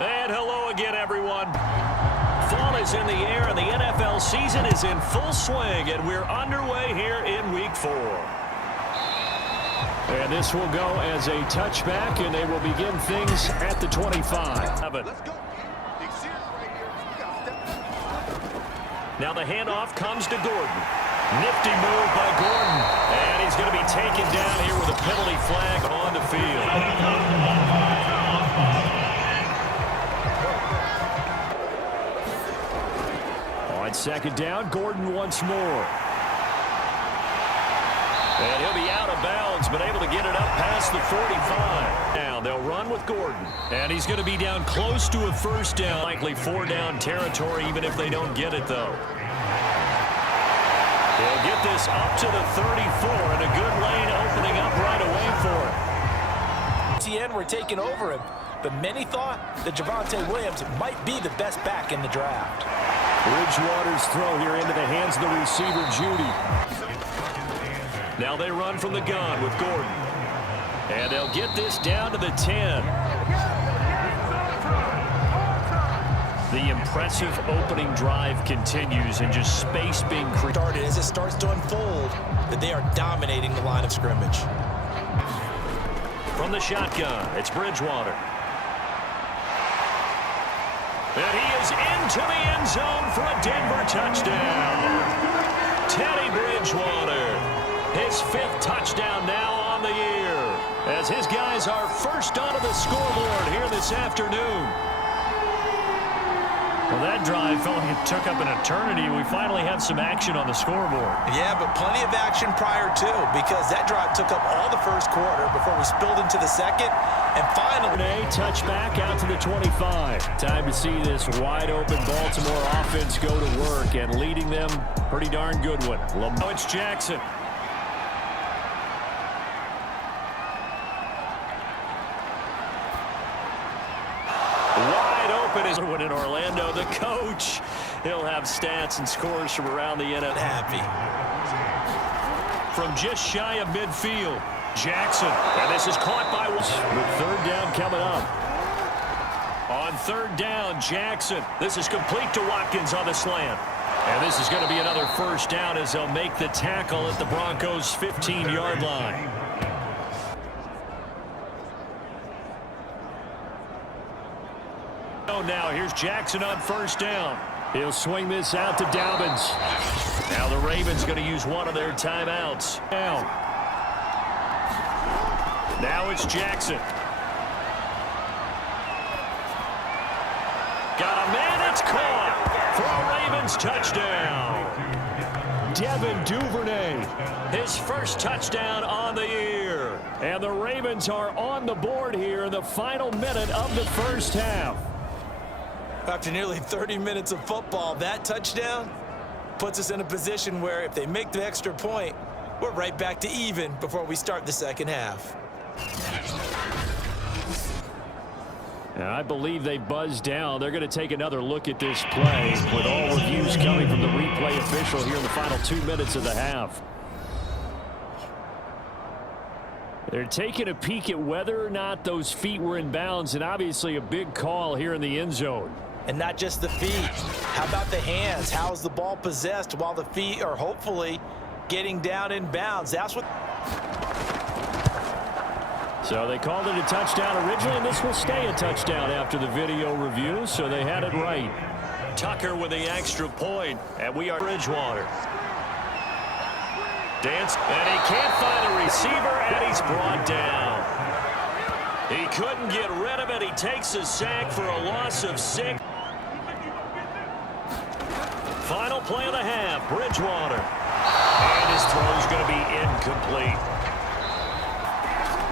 And hello again, everyone. Fall is in the air, and the NFL season is in full swing, and we're underway here in Week 4. And this will go as a touchback, and they will begin things at the 25. Let's go. Now the handoff comes to Gordon. Nifty move by Gordon. And he's going to be taken down here with a penalty flag on the field. On second down, Gordon once more. And he'll be out of bounds, but able to get it up past the 45. Now they'll run with Gordon. And he's going to be down close to a first down. Likely 4-down territory, even if they don't get it, though. He'll get this up to the 34, and a good lane opening up right away for him. TN were taking over him, but many thought that Javonte Williams might be the best back in the draft. Bridgewater's throw here into the hands of the receiver, Judy. Now they run from the gun with Gordon. And they'll get this down to the 10. The impressive opening drive continues, and just space being created as it starts to unfold that they are dominating the line of scrimmage. From the shotgun, it's Bridgewater. And he is into the end zone for a Denver touchdown. Teddy Bridgewater, his 5th touchdown now on the year, as his guys are first onto the scoreboard here this afternoon. Well, that drive felt like it took up an eternity. We finally have some action on the scoreboard. Yeah, but plenty of action prior to, because that drive took up all the first quarter before we spilled into the second. And finally, a touchback out to the 25. Time to see this wide-open Baltimore offense go to work, and leading them, pretty darn good one. Now it's Jackson. Is when in Orlando, the coach, he'll have stats and scores from around the NFL. Happy. From just shy of midfield, Jackson, and this is caught by one. With third down coming up. On third down, Jackson. This is complete to Watkins on the slant. And this is going to be another first down as they'll make the tackle at the Broncos' 15-yard line. Now here's Jackson on first down. He'll swing this out to Dobbins. Now the Ravens going to use one of their timeouts. Now it's Jackson. Got a man, it's caught for a Ravens touchdown. Devin Duvernay, his first touchdown on the year. And the Ravens are on the board here in the final minute of the first half. After nearly 30 minutes of football, that touchdown puts us in a position where if they make the extra point, we're right back to even before we start the second half. And I believe they buzzed down. They're going to take another look at this play with all reviews coming from the replay official here in the final 2 minutes of the half. They're taking a peek at whether or not those feet were in bounds, and obviously a big call here in the end zone. And not just the feet. How about the hands? How's the ball possessed while the feet are hopefully getting down in bounds? That's what. So they called it a touchdown originally, and this will stay a touchdown after the video review, so they had it right. Tucker with the extra point, and we are Bridgewater. Dance, and he can't find a receiver, and he's brought down. He couldn't get rid of it. He takes a sack for a loss of 6. Final play of the half, Bridgewater. And his throw's going to be incomplete.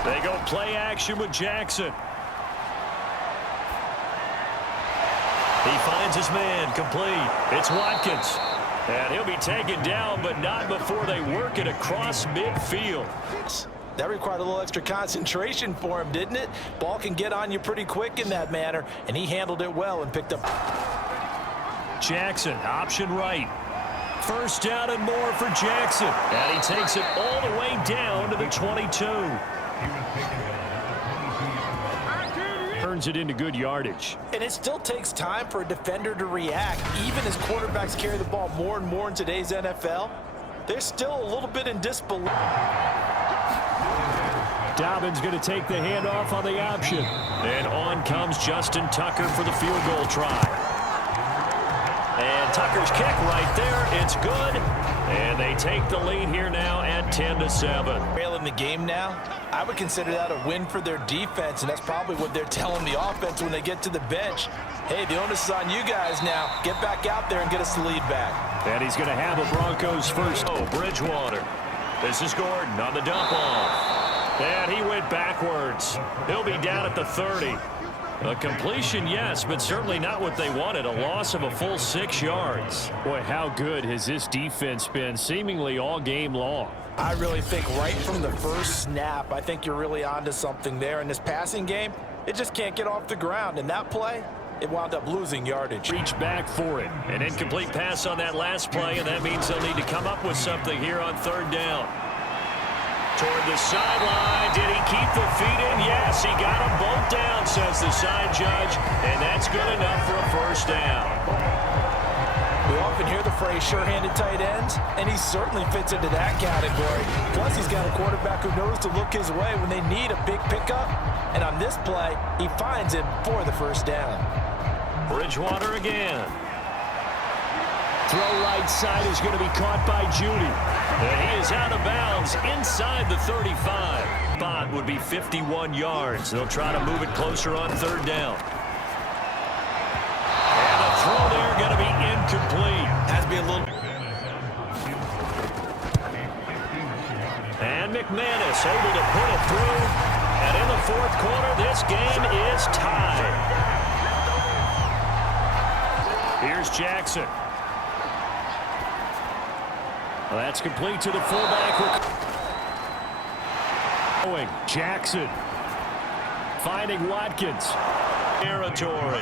They go play action with Jackson. He finds his man, complete. It's Watkins. And he'll be taken down, but not before they work it across midfield. That required a little extra concentration for him, didn't it? Ball can get on you pretty quick in that manner, and he handled it well and picked up. Jackson, option right. First down and more for Jackson. And he takes it all the way down to the 22. turns it into good yardage. And it still takes time for a defender to react. Even as quarterbacks carry the ball more and more in today's NFL, they're still a little bit in disbelief. Dobbins going to take the handoff on the option. And on comes Justin Tucker for the field goal try. And Tucker's kick right there. It's good. And they take the lead here now at 10-7. Trailing the game now, I would consider that a win for their defense, and that's probably what they're telling the offense when they get to the bench. Hey, the onus is on you guys now. Get back out there and get us the lead back. And he's going to have a Broncos first. Oh, Bridgewater. This is Gordon on the dump off. And he went backwards. He'll be down at the 30. A completion, yes, but certainly not what they wanted. A loss of a full 6 yards. Boy, how good has this defense been seemingly all game long? I really think right from the first snap, I think you're really onto something there. In this passing game, it just can't get off the ground. In that play, it wound up losing yardage. Reach back for it. An incomplete pass on that last play, and that means they'll need to come up with something here on 3rd down. Toward the sideline. Did he keep the feet in? Yes, he got them both down, says the side judge, and that's good enough for a 1st down. We often hear the phrase sure-handed tight ends, and he certainly fits into that category. Plus, he's got a quarterback who knows to look his way when they need a big pickup, and on this play, he finds it for the 1st down. Bridgewater again. Throw right side is going to be caught by Judy. And he is out of bounds inside the 35. Spot would be 51 yards. They'll try to move it closer on 3rd down. And the throw there going to be incomplete. Has to be a little... And McManus able to put it through. And in the 4th quarter, this game is tied. Here's Jackson. Well, that's complete to the fullback. Jackson finding Watkins. Territory.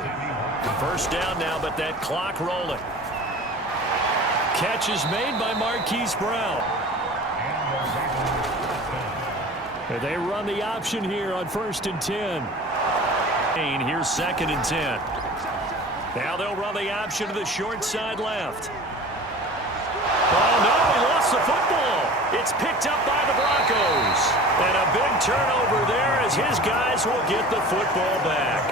1st down now, but that clock rolling. Catch is made by Marquise Brown. And they run the option here on 1st and 10. Here's 2nd and 10. Now they'll run the option to the short side left. Oh, no, he lost the football. It's picked up by the Broncos. And a big turnover there as his guys will get the football back.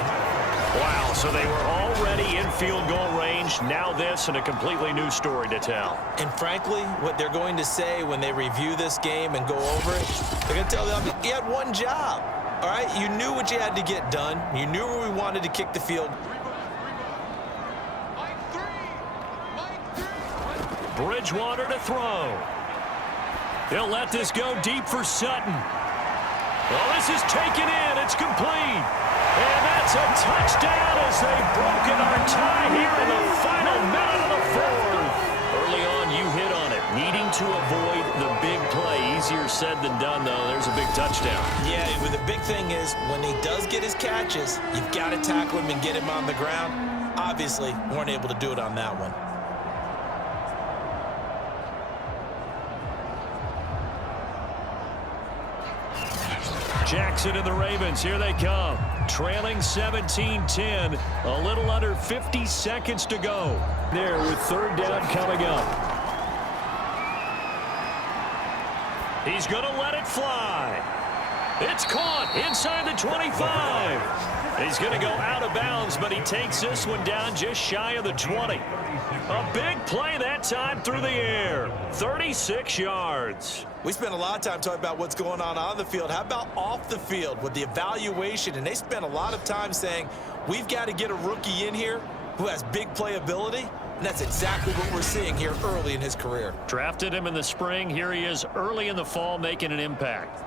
Wow, so they were already in field goal range. Now this and a completely new story to tell. And frankly, what they're going to say when they review this game and go over it, they're going to tell them, you had one job. All right, you knew what you had to get done. You knew where we wanted to kick the field. Bridgewater to throw. He'll let this go deep for Sutton. Well, this is taken in. It's complete. And that's a touchdown as they've broken our tie here in the final minute of the 4th. Early on, you hit on it. Needing to avoid the big play. Easier said than done, though. There's a big touchdown. Yeah, but the big thing is when he does get his catches, you've got to tackle him and get him on the ground. Obviously, weren't able to do it on that one. Jackson and the Ravens, here they come. Trailing 17-10, a little under 50 seconds to go. There with 3rd down coming up. He's going to let it fly. It's caught inside the 25. He's going to go out of bounds, but he takes this one down just shy of the 20. A big play that time through the air. 36 yards. We spent a lot of time talking about what's going on the field. How about off the field with the evaluation? And they spent a lot of time saying, we've got to get a rookie in here who has big playability. And that's exactly what we're seeing here early in his career. Drafted him in the spring. Here he is early in the fall making an impact.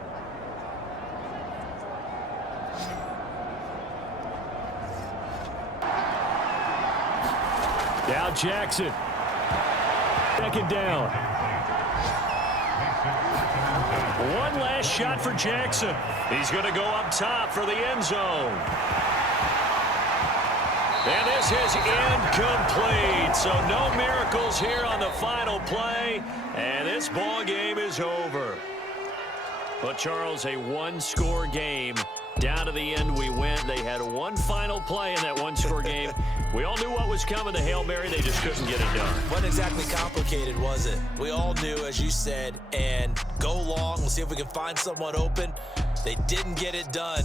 Now Jackson. 2nd down. One last shot for Jackson. He's going to go up top for the end zone. And this is incomplete. So no miracles here on the final play. And this ball game is over. But Charles, a one-score game Down to the end we went. They had one final play in that one-score game. We all knew what was coming. The Hail Mary, they just couldn't get it done. Wasn't exactly complicated, was it? We all knew, as you said, and go long. We'll see if we can find someone open. They didn't get it done.